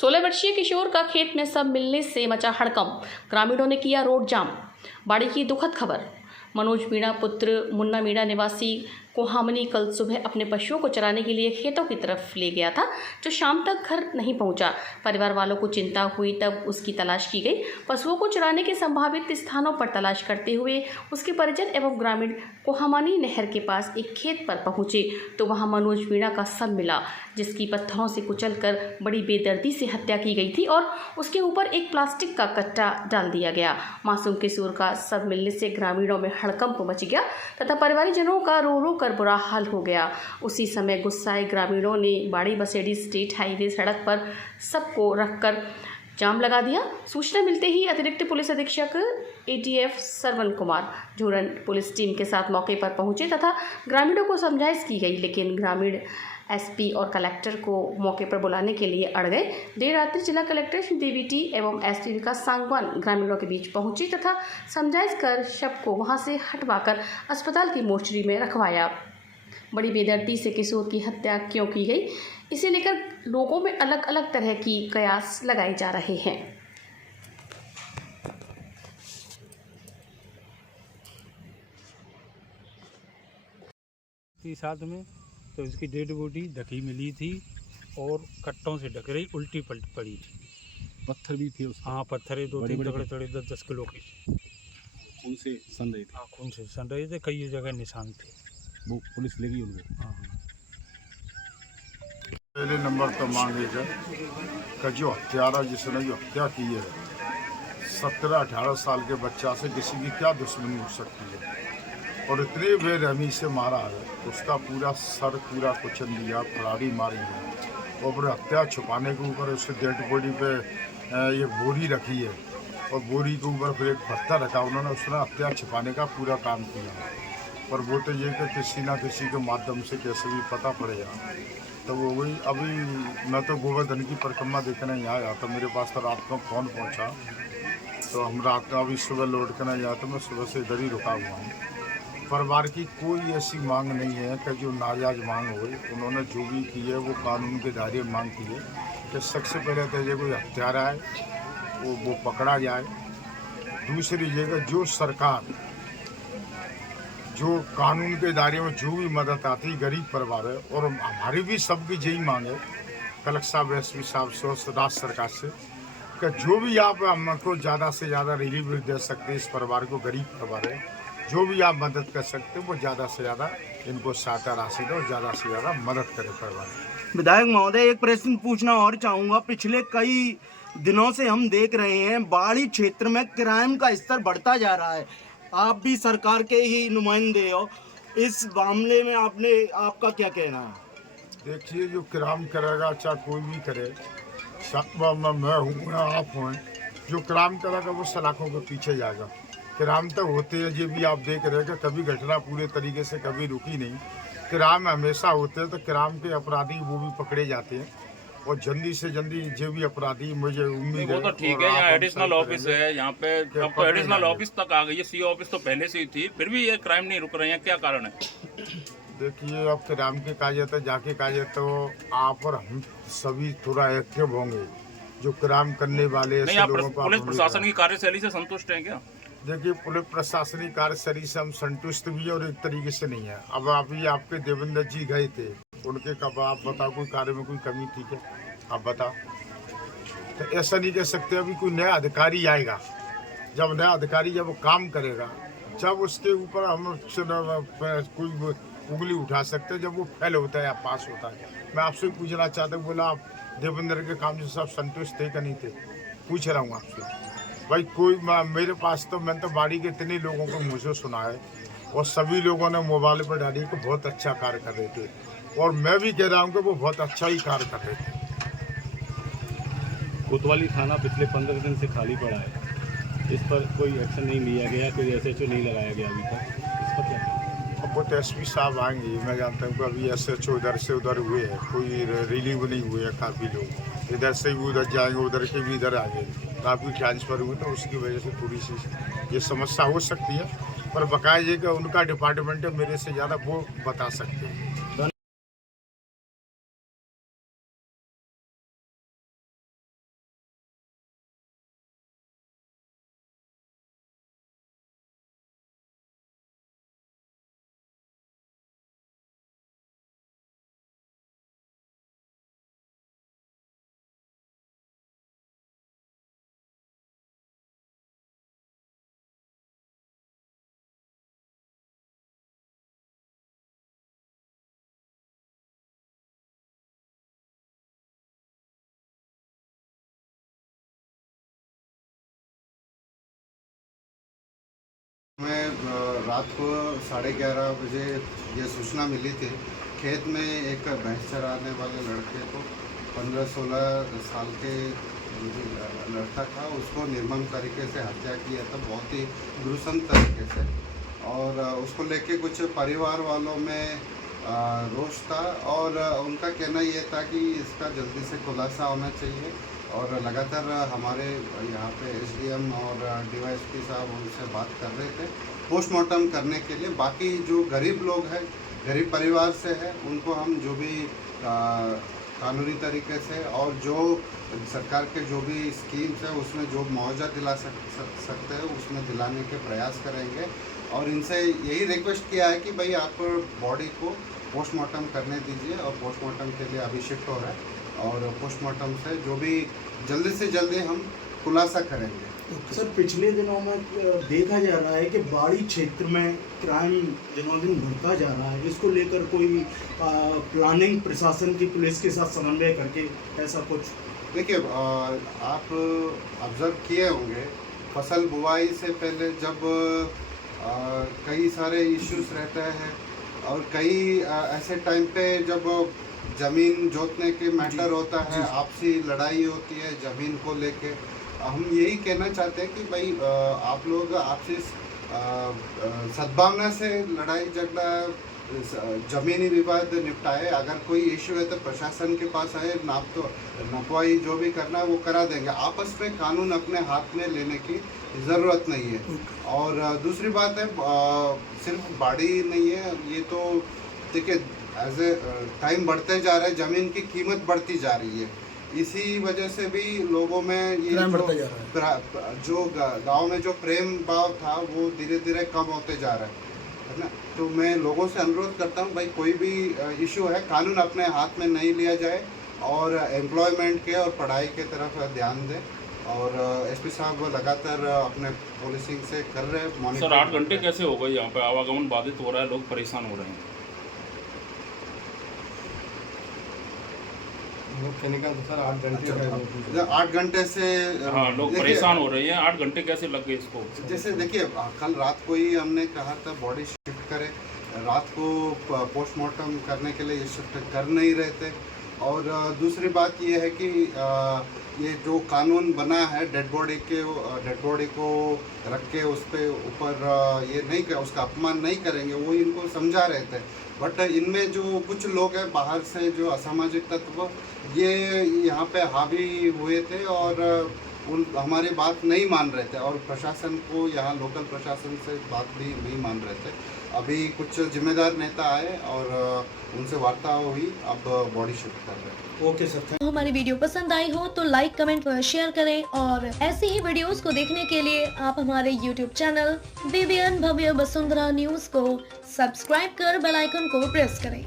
16 वर्षीय किशोर का खेत में सब मिलने से मचा हड़कंप। ग्रामीणों ने किया रोड जाम। बाड़ी की दुखद खबर। मनोज मीणा पुत्र मुन्ना मीणा निवासी कोहामनी कल सुबह अपने पशुओं को चराने के लिए खेतों की तरफ ले गया था, जो शाम तक घर नहीं पहुंचा। परिवार वालों को चिंता हुई, तब उसकी तलाश की गई। पशुओं को चराने के संभावित स्थानों पर तलाश करते हुए उसके परिजन एवं ग्रामीण कोहामनी नहर के पास एक खेत पर पहुंचे तो वहां मनोज मीणा का शव मिला, जिसकी पत्थरों से कुचलकर बड़ी बेदर्दी से हत्या की गई थी और उसके ऊपर एक प्लास्टिक का कट्टा डाल दिया गया। मासूम किशोर का शव मिलने से ग्रामीणों में हड़कंप मच गया तथा परिवारजनों का रो रो कर बुरा हाल हो गया। उसी समय गुस्साए ग्रामीणों ने बाड़ी बसेड़ी स्टेट हाईवे सड़क पर सबको रखकर जाम लगा दिया। सूचना मिलते ही अतिरिक्त पुलिस अधीक्षक ATF Sarvan Kumar Jhuran police team के साथ मौके पर पहुंचे तथा ग्रामीणों को समझाइश की गई, लेकिन ग्रामीण SP और कलेक्टर को मौके पर बुलाने के लिए अड़ गए। देर रात्रि जिला कलेक्टर श्रीदेवी टी एवं SP विकास सांगवान ग्रामीणों के बीच पहुंची तथा समझाइश कर शव को वहां से हटवाकर अस्पताल की मोर्चरी में रखवाया। बड़ी बेदर्दी से किशोर की हत्या क्यों की गई, इसे लेकर लोगों में अलग अलग तरह की कयास लगाए जा रहे हैं। साथ में तो इसकी डेड बॉडी ढकी मिली थी और कट्टों से ढक रही, उल्टी पलट पड़ी थी। पत्थर भी थे उसमें। हाँ, पत्थर दो तीन तगड़े 10-10 किलो के खून से सन रहे थे। हाँ, खून से सन रहे थे, कई जगह निशान थे। वो पुलिस ले गई उनको। हाँ, पहले नंबर तो मांगेगा कि जो हत्यारा जिसने जो हत्या की है 17-18 साल के बच्चा से किसी की क्या दुश्मनी हो सकती है, और इतने बेरहमी से मारा है, उसका पूरा सर पूरा कुचल दिया, फरारी मारी है और फिर हत्या छुपाने के ऊपर उससे डेड बॉडी पे ये बोरी रखी है और बोरी के ऊपर फिर एक पत्थर रखा। उन्होंने उसने हत्या छुपाने का पूरा काम किया, पर वो तो ये कि किसी ना किसी के माध्यम से कैसे भी पता पड़ेगा। तो वो वही अभी मैं तो गोवर्धन की परिक्रमा देखने ही आया, तो मेरे पास तो रात को फ़ोन पहुंचा, तो हम रात को अभी सुबह लौट कर नहीं आया, तो मैं सुबह से इधर ही रुका हुआ हूँ। परिवार की कोई ऐसी मांग नहीं है कि जो नाजायज मांग हो। उन्होंने जो भी की है वो कानून के दायरे में मांग की है कि सबसे पहले तो ये कोई हत्यारा है वो पकड़ा जाए। दूसरी जगह जो सरकार जो कानून के दायरे में जो भी मदद आती गरीब परिवार है, और हमारी भी सबकी यही मांग है कलेक्टर साहब SP साहब से और राज्य सरकार से कि जो भी आप हमको ज़्यादा से ज़्यादा रिलीफ दे सकते हैं, इस परिवार को गरीब परिवार है, जो भी आप मदद कर सकते हैं वो ज़्यादा से ज़्यादा इनको सहायता राशि दो, ज़्यादा से ज़्यादा मदद करें परिवार। विधायक महोदय, एक प्रश्न पूछना और चाहूँगा। पिछले कई दिनों से हम देख रहे हैं बाड़ी क्षेत्र में क्राइम का स्तर बढ़ता जा रहा है। आप भी सरकार के ही नुमाइंदे हो, इस मामले में आपका क्या कहना है? देखिए, जो क्राइम करेगा चाहे कोई भी करे, मैं हूँ या आप हैं, जो क्राइम करेगा वो सलाखों के पीछे जाएगा। क्राइम तो होते हैं, ये भी आप देख रहे हैं कि कभी घटना पूरे तरीके से कभी रुकी नहीं। क्राइम हमेशा होते हैं, तो क्राइम के अपराधी वो भी पकड़े जाते हैं और जल्दी से जल्दी जो भी अपराधी, मुझे उम्मीद है वो तो ठीक है। यहाँ एडिशनल ऑफिस है, यहाँ पे अब तो एडिशनल ऑफिस तक आ गई है। CO ऑफिस तो पहले से ही थी, फिर भी ये क्राइम नहीं रुक रहे हैं, क्या कारण है? देखिए, अब क्राइम के काज तो जाके काज तो आप और हम सभी थोड़ा एक्टिव होंगे। जो क्राइम करने वाले नहीं, आप पुलिस प्रशासन की कार्यशैली से संतुष्ट हैं क्या? देखिए, पुलिस प्रशासनिक कार्यशैली से हम संतुष्ट भी है और एक तरीके से नहीं है। अब अभी आपके देवेंद्र जी गए थे, उनके कब आप बताओ कोई कार्य में कोई कमी थी क्या? आप बताओ। तो ऐसा नहीं कह सकते। अभी कोई नया अधिकारी आएगा, जब नया अधिकारी जब वो काम करेगा, जब उसके ऊपर हम कोई उंगली उठा सकते हैं, जब वो फेल होता है या पास होता है। मैं आपसे पूछना चाहता हूँ, बोला आप देवेंद्र के काम से सब संतुष्ट थे कि नहीं थे? पूछ रहा हूँ आपसे भाई। कोई मेरे पास तो मैंने तो बाड़ी के इतने लोगों को मुझे सुना है और सभी लोगों ने मोबाइल पर डाली कि बहुत अच्छा कार्य कर रहे थे, और मैं भी कह रहा हूँ कि वो बहुत अच्छा ही कार्य कर रहे थे। कोतवाली थाना पिछले 15 दिन से खाली पड़ा है, इस पर कोई एक्शन नहीं लिया गया, कोई SHO नहीं लगाया गया अभी तक, इस पर क्या? अब वो तो SP साहब आएंगे। मैं जानता हूँ कि अभी SHO इधर से उधर हुए हैं, कोई रिलीव नहीं हुए हैं। काफ़ी लोग इधर से भी उधर जाएंगे, उधर के भी इधर आएंगे, काफ़ी ट्रांसफ़र हुए, तो उसकी वजह से थोड़ी सी ये समस्या हो सकती है। पर बकाया ये कि उनका डिपार्टमेंट है, मेरे से ज़्यादा वो बता सकते हैं। हमें रात को 11:30 बजे ये सूचना मिली थी। खेत में एक भैंस चराने वाले लड़के को 15-16 साल के जो भी लड़का था उसको निर्मम तरीके से हत्या किया था, बहुत ही gruesome तरीके से। और उसको लेके कुछ परिवार वालों में रोष था और उनका कहना ये था कि इसका जल्दी से खुलासा होना चाहिए। और लगातार हमारे यहाँ पे एसडीएम और डीवाईएसपी साहब उनसे बात कर रहे थे पोस्टमार्टम करने के लिए। बाकी जो गरीब लोग हैं, गरीब परिवार से है, उनको हम जो भी कानूनी तरीके से और जो सरकार के जो भी स्कीम्स है उसमें जो मुआवजा दिला सकते हैं उसमें दिलाने के प्रयास करेंगे। और इनसे यही रिक्वेस्ट किया है कि भाई आप बॉडी को पोस्टमार्टम करने दीजिए और पोस्टमार्टम के लिए अभी शिफ्ट हो रहा है और पोस्टमार्टम से जो भी जल्दी से जल्दी हम खुलासा करेंगे। सर, पिछले दिनों में देखा जा रहा है कि बाड़ी क्षेत्र में क्राइम दिनों दिन बढ़ता जा रहा है। इसको लेकर कोई प्लानिंग प्रशासन की पुलिस के साथ समन्वय करके ऐसा कुछ? देखिए, आप ऑब्जर्व किए होंगे फसल बुआई से पहले जब कई सारे इश्यूज रहते हैं और कई ऐसे टाइम पे जब ज़मीन जोतने के मैटर होता है, आपसी लड़ाई होती है ज़मीन को लेके। हम यही कहना चाहते हैं कि भाई आप लोग आपसी सद्भावना से लड़ाई झगड़ा ज़मीनी विवाद निपटाए। अगर कोई इशू है तो प्रशासन के पास आए, नपवाई जो भी करना है वो करा देंगे। आपस में कानून अपने हाथ में लेने की ज़रूरत नहीं है। और दूसरी बात है, सिर्फ बाड़ी नहीं है ये तो, देखिए एज ए टाइम बढ़ते जा रहा है, ज़मीन की कीमत बढ़ती जा रही है। इसी वजह से भी लोगों में ये जो गांव में जो प्रेम भाव था वो धीरे धीरे कम होते जा रहा है ना। तो मैं लोगों से अनुरोध करता हूँ भाई कोई भी इशू है कानून अपने हाथ में नहीं लिया जाए और एम्प्लॉयमेंट के और पढ़ाई के तरफ ध्यान दें। और एसपी साहब लगातार अपने पुलिसिंग से कर रहे हैं। सर 8 घंटे कैसे हो गए यहाँ पे? आवागमन बाधित हो रहा है, लोग परेशान हो रहे हैं। कहने का तो सर 8 घंटे 8 घंटे से हाँ लोग परेशान हो रहे हैं। 8 घंटे कैसे लग गए इसको? जैसे देखिए, कल रात को ही हमने कहा था बॉडी शिफ्ट करें, रात को पोस्टमार्टम करने के लिए शिफ्ट कर नहीं रहे थे। और दूसरी बात ये है कि ये जो कानून बना है डेड बॉडी को रख के उस पर ऊपर ये नहीं कर, उसका अपमान नहीं करेंगे, वो इनको समझा रहे थे। बट इनमें जो कुछ लोग हैं बाहर से जो असामाजिक तत्व ये यहाँ पे हावी हुए थे और हमारी बात नहीं मान रहे थे और प्रशासन को, यहाँ लोकल प्रशासन से बात भी नहीं मान रहे थे। अभी कुछ जिम्मेदार नेता आए और उनसे वार्ता हुई, अब बॉडी शिफ्ट कर रहे हैं। Okay sir. हमारी वीडियो पसंद आई हो तो लाइक, कमेंट और शेयर करें और ऐसी ही वीडियोस को देखने के लिए आप हमारे YouTube चैनल BBN भव्य वसुंधरा न्यूज को सब्सक्राइब कर बेल आइकन को प्रेस करें।